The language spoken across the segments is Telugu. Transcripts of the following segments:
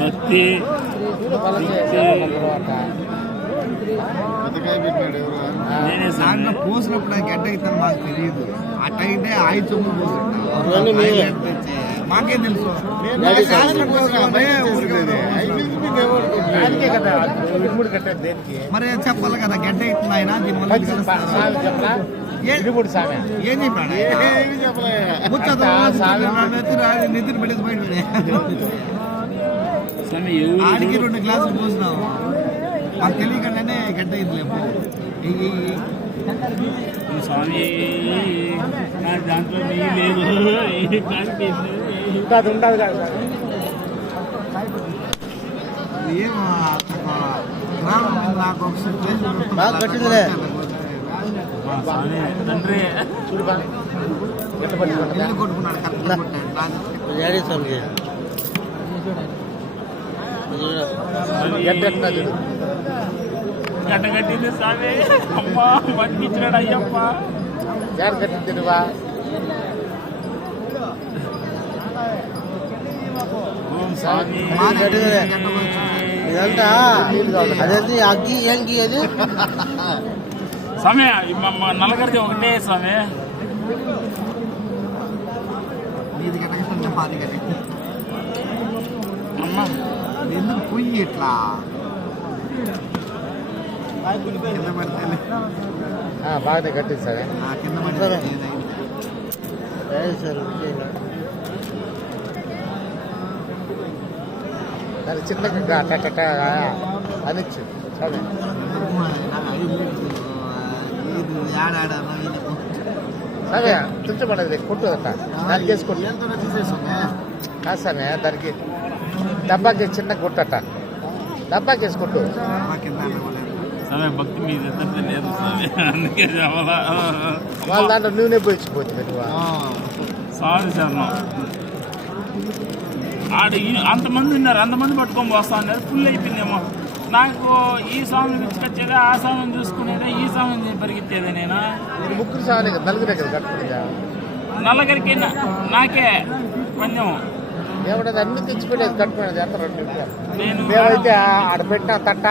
భక్తి దాంట్లో పోసినప్పుడు నాకు గడ్డ అవుతుంది మాకు తెలియదు. అట్టయితే 5 చొమ్ములు పోసి మాకేం తెలుసు. మరి చెప్పాలి కదా గడ్డ అవుతుంది ఆయన దీనివల్ల ఏం చెప్పాడు నిద్ర పెట్టి బయట ఆడికి 2 గ్లాసులు పోసినావు మాకు తెలియకుండానే గడ్డ అయిందిలేము. స్వామి దాంట్లో లేదు ఉండదు కదా ఏం నాకు బాగా కట్టిందిలే తండ్రి కొట్టుకున్నాడు గడ్డ కట్టింది స్వామి. అమ్మా పంపించాడు అయ్యప్ప. కట్టిందివా ఇదంతా అదే అగ్గి ఏంటి అది స్వామి నల్లగరిది ఒకటే స్వామి. అమ్మా ఎందుకు పొయ్యి ఇట్లా బాగా కట్టిస్తారా కింద పడతారా సరే చిన్నగా అనిచ్చు సరే చుట్టపడదు కొట్టుదట దానికి వేసుకుంటు కాదు సామె దానికి డబ్బాకి చిన్న కొట్టట డబ్బాకి వేసుకుంటూ భక్తి మీద లేదు స్వామి. అందుకే వాళ్ళ దాంట్లో నూనె పోయించిపోతుంది స్వామి శర్మ ఆడు అంతమంది ఉన్నారు, అంతమంది పట్టుకొని వస్తా ఉన్నారు. ఫుల్ అయిపోయిందేమో. నాకు ఈ స్వామిని పిచ్చుకొచ్చేదా, ఆ స్వామిని చూసుకునేదా, ఈ స్వామిని పరిగెత్తేదా? నేను ముగ్గురు స్వామి నలుగురే కదా కట్టుకునేదా? నల్లగరికి నాకే పందెం ఏమంటే అన్ని తెచ్చిపెట్టేది కట్టుకునేది ఎంత 2 నిమిషాలు. మేమైతే ఆడ పెట్టిన తట్ట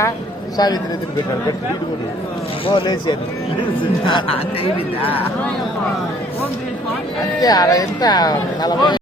సావిత్రి ఎదురు పెట్టాడు పెట్టి లేచేది అంతే ఆడ ఎంత 40